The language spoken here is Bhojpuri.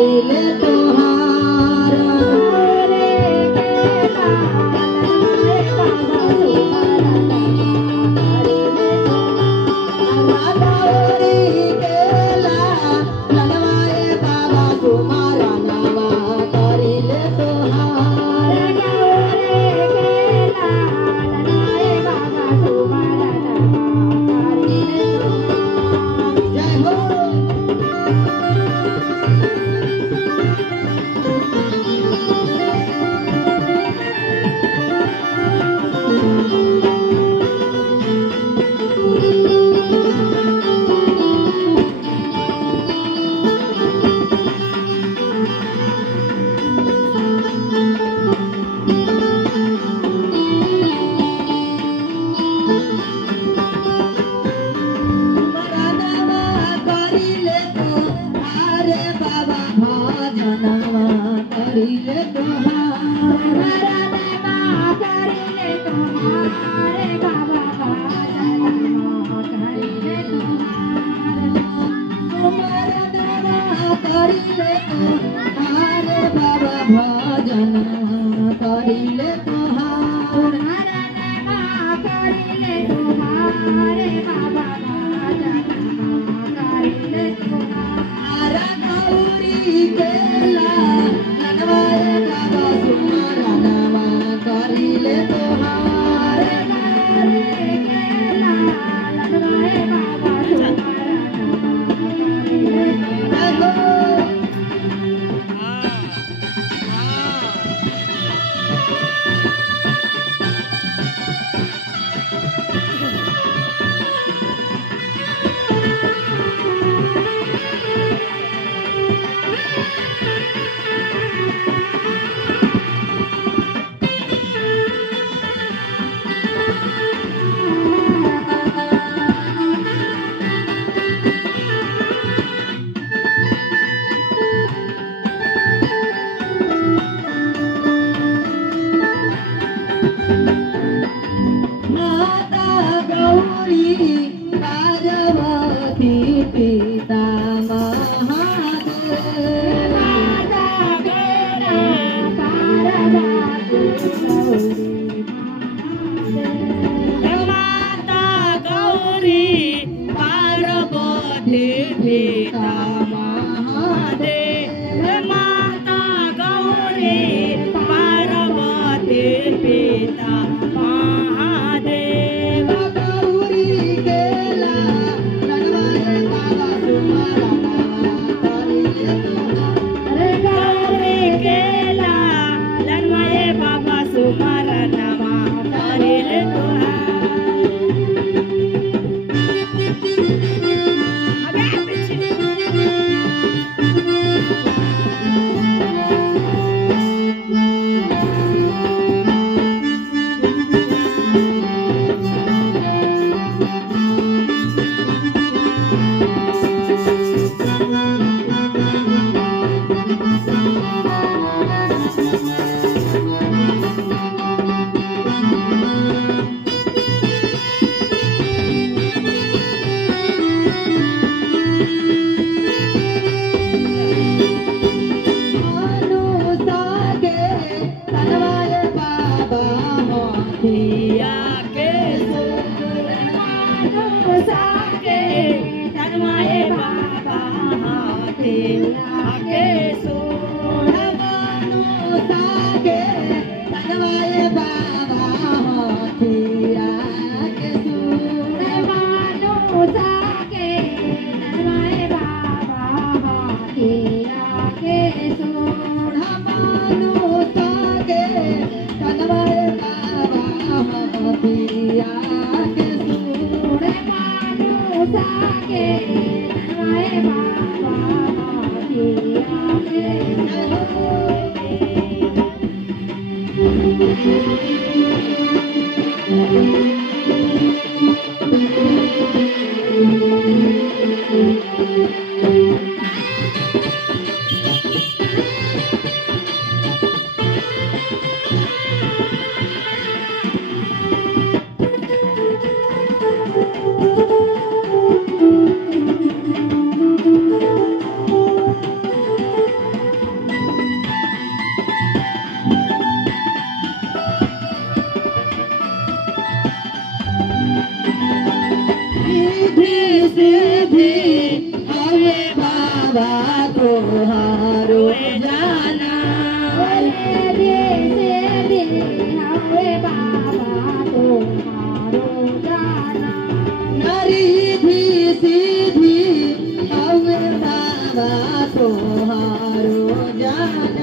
करिले तोहार रे केला लनवाए बाबा सुमारा करिले तोहार राधावरी केला लनवाए बाबा सुमारा नावा करिले तोहार राधावरी केला लनवाए बाबा सुमारा नावा करिले तोहार जय हो करिले तोहार करिले तोहार बाबा भजनमा करिले तोहार तुम्हारा देवा करिले तोहार बाबा भजनमा करिले तोहार देवा करिले तोहार बाबा भजनमा करिले तोहार गौरी केला लनवाए बाबा सुमारा नावा करिले तोहार रे केला लनवाए बाबा सुमारा नावा माता गौरी पार्वती पिता महादेव माता गौरी पार्वती पिता महादेव माता गौरी पार्वती पिता महादेव गौरी केला लनवाए बाबा सुमारा नावा करिले तोहार गौरी केला लनवाए बाबा सुमारा नावा करिले तोहार बाबा तोहारो जाना नरीधी सीधी हवे बाबा तोहारो जाना